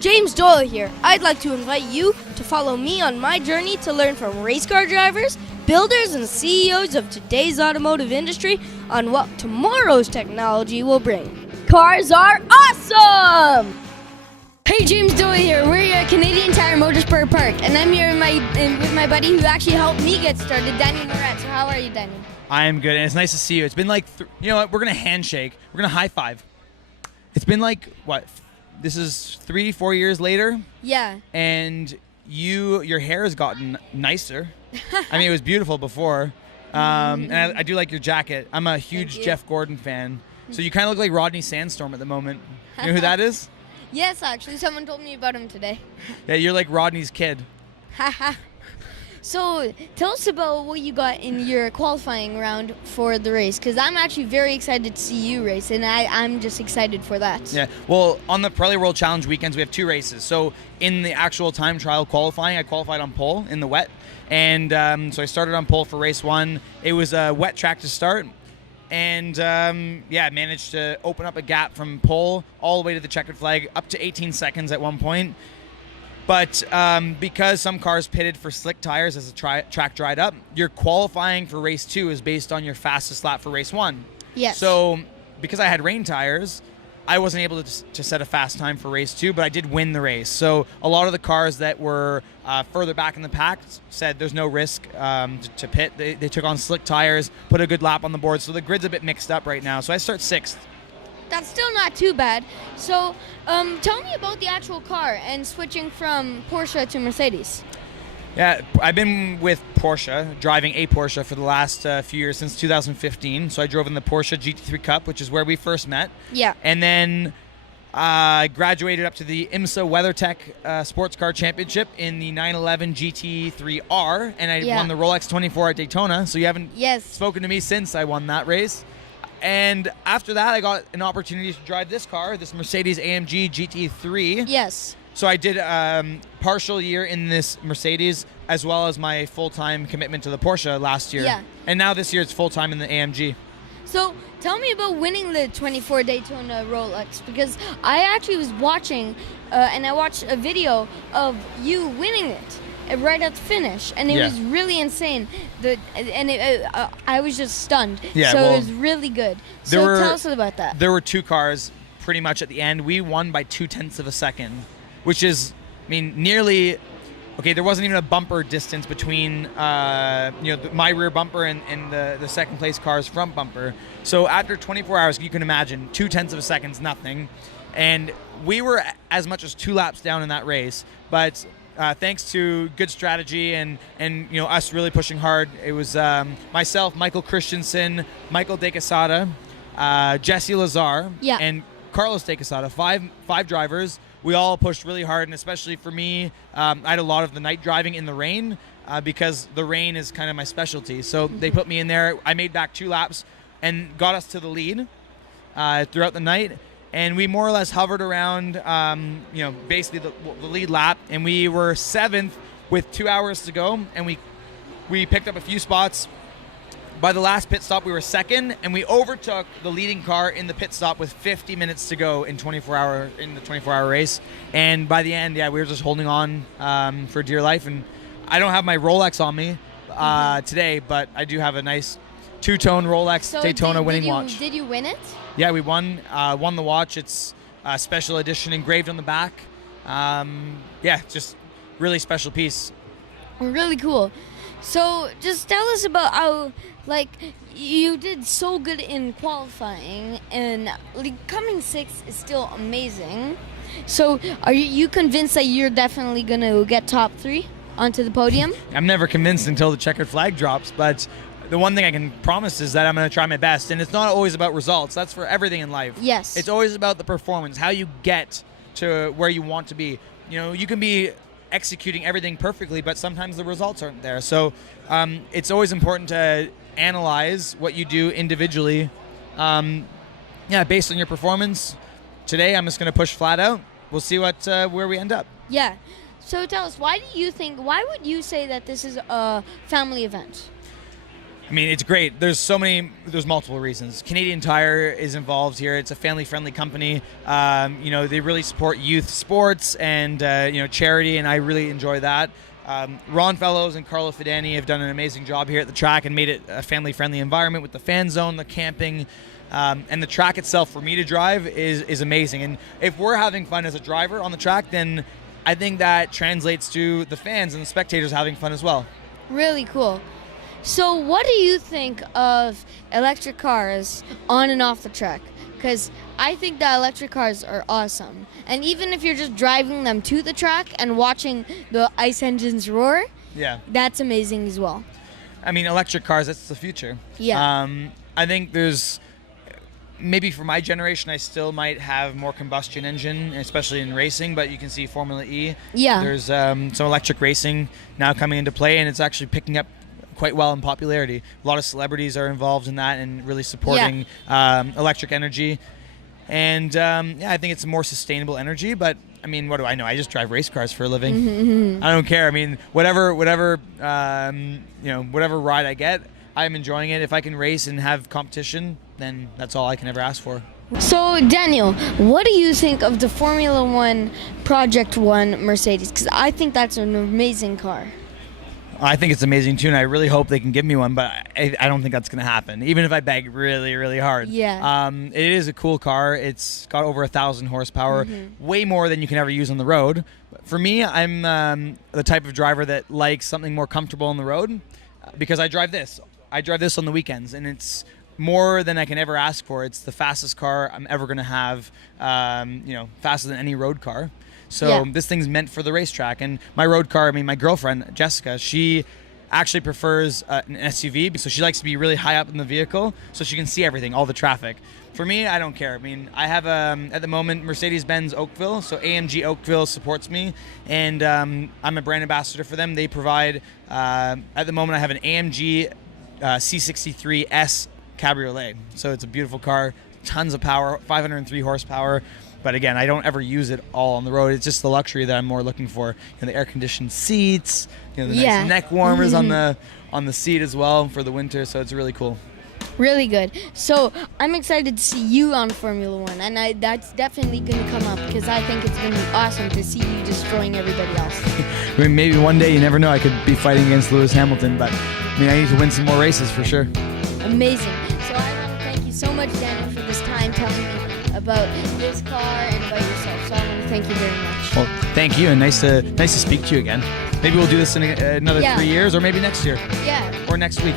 James Doyle here. I'd like to invite you to follow me on my journey to learn from race car drivers, builders, and CEOs of today's automotive industry on what tomorrow's technology will bring. Cars are awesome! Hey, James Doyle here. We're at Canadian Tire Motorsport Park, and I'm here with my buddy who actually helped me get started, Daniel and Morad. So how are you, Daniel? I am good, and it's nice to see you. It's been like, you know what, we're going to handshake. We're going to high five. It's been like, what, this is 3-4 years later? Yeah. And your hair has gotten nicer. I mean, it was beautiful before. And I do like your jacket. I'm a huge Jeff Gordon fan. So you kind of look like Rodney Sandstorm at the moment. You know who that is? Yes, actually. Someone told me about him today. Yeah, you're like Rodney's kid. So tell us about what you got in your qualifying round for the race, because I'm actually very excited to see you race, and I'm just excited for that. Yeah, well, on the Pirelli World Challenge weekends, we have 2 races. So in the actual time trial qualifying, I qualified on pole in the wet, and so I started on pole for race 1. It was a wet track to start, and I managed to open up a gap from pole all the way to the checkered flag, up to 18 seconds at one point. But because some cars pitted for slick tires as the track dried up, your qualifying for race 2 is based on your fastest lap for race 1. Yes. So because I had rain tires, I wasn't able to set a fast time for race 2, but I did win the race. So a lot of the cars that were further back in the pack said there's no risk to pit. They took on slick tires, put a good lap on the board. So the grid's a bit mixed up right now. So I start 6th. That's still not too bad. So tell me about the actual car and switching from Porsche to Mercedes. Yeah, I've been with Porsche, driving a Porsche for the last few years, since 2015. So I drove in the Porsche GT3 Cup, which is where we first met. Yeah. And then I graduated up to the IMSA WeatherTech Sports Car Championship in the 911 GT3R, and I won the Rolex 24 at Daytona. So you haven't spoken to me since I won that race. And after that, I got an opportunity to drive this car, this Mercedes AMG GT3. Yes. So I did partial year in this Mercedes, as well as my full-time commitment to the Porsche last year. Yeah. And now this year it's full-time in the AMG. So tell me about winning the 24 Daytona Rolex, because I actually was watching, and I watched a video of you winning it right at the finish, and it was really insane. I was just stunned. Yeah, so it was really good. So tell us about that. There were 2 cars pretty much at the end. We won by 0.2 of a second, which is, I mean, nearly. Okay, there wasn't even a bumper distance between my rear bumper and the second place car's front bumper. So after 24 hours, you can imagine 0.2 of a second's nothing, and we were as much as 2 laps down in that race, but. Thanks to good strategy and us really pushing hard. It was myself, Michael Christensen, Michael De Quesada, Jesse Lazar, and Carlos De Quesada. Five drivers. We all pushed really hard, and especially for me, I had a lot of the night driving in the rain because the rain is kind of my specialty. So they put me in there. I made back 2 laps and got us to the lead throughout the night. And we more or less hovered around, basically the lead lap, and we were 7th with 2 hours to go, and we picked up a few spots. By the last pit stop, we were 2nd, and we overtook the leading car in the pit stop with 50 minutes to go in the 24-hour race. And by the end, we were just holding on for dear life. And I don't have my Rolex on me today, but I do have a nice 2-tone Rolex Daytona winning watch. Did you win it? Yeah, we won the watch. It's a special edition engraved on the back. Just really special piece. Really cool. So just tell us about how, you did so good in qualifying, and coming 6th is still amazing. So are you convinced that you're definitely going to get top 3 onto the podium? I'm never convinced until the checkered flag drops, but the one thing I can promise is that I'm going to try my best. And it's not always about results. That's for everything in life. Yes. It's always about the performance, how you get to where you want to be. You can be executing everything perfectly, but sometimes the results aren't there. So it's always important to analyze what you do individually. Based on your performance. Today, I'm just going to push flat out. We'll see where we end up. Yeah. So tell us, why would you say that this is a family event? I mean, it's great. There's multiple reasons. Canadian Tire is involved here. It's a family-friendly company. They really support youth sports and charity, and I really enjoy that. Ron Fellows and Carlo Fidani have done an amazing job here at the track and made it a family-friendly environment with the fan zone, the camping, and the track itself for me to drive is amazing. And if we're having fun as a driver on the track, then I think that translates to the fans and the spectators having fun as well. Really cool. So what do you think of electric cars on and off the track? Because I think that electric cars are awesome. And even if you're just driving them to the track and watching the ice engines roar, that's amazing as well. I mean, electric cars, that's the future. Yeah. I think there's, maybe for my generation, I still might have more combustion engine, especially in racing, but you can see Formula E. Yeah. There's some electric racing now coming into play, and it's actually picking up quite well in popularity. A lot of celebrities are involved in that and really supporting electric energy. And I think it's a more sustainable energy, but I mean, what do I know? I just drive race cars for a living. Mm-hmm. I don't care. I mean, whatever ride I get, I'm enjoying it. If I can race and have competition, then that's all I can ever ask for. So, Daniel, what do you think of the Formula One Project One Mercedes? Because I think that's an amazing car. I think it's amazing too, and I really hope they can give me one, but I don't think that's going to happen, even if I beg really, really hard. Yeah. It is a cool car. It's got over 1,000 horsepower, way more than you can ever use on the road. For me, I'm the type of driver that likes something more comfortable on the road because I drive this. I drive this on the weekends, and it's more than I can ever ask for. It's the fastest car I'm ever going to have, faster than any road car. So this thing's meant for the racetrack. And my road car, my girlfriend, Jessica, she actually prefers an SUV, so she likes to be really high up in the vehicle so she can see everything, all the traffic. For me, I don't care. I mean, I have, at the moment, Mercedes-Benz Oakville, so AMG Oakville supports me, and I'm a brand ambassador for them. They provide, at the moment, I have an AMG C63S Cabriolet. So it's a beautiful car, tons of power, 503 horsepower. But again, I don't ever use it all on the road. It's just the luxury that I'm more looking for. The air-conditioned seats, the nice neck warmers on the seat as well for the winter. So it's really cool. Really good. So I'm excited to see you on Formula One, and that's definitely going to come up because I think it's going to be awesome to see you destroying everybody else. I mean, maybe one day, you never know, I could be fighting against Lewis Hamilton, but I mean, I need to win some more races for sure. Amazing. So I want to thank you so much, Daniel, for this time telling me about this car and about yourself. So I want to thank you very much. Well, thank you, and nice to speak to you again. Maybe we'll do this in another 3 years, or maybe next year. Yeah. Or next week.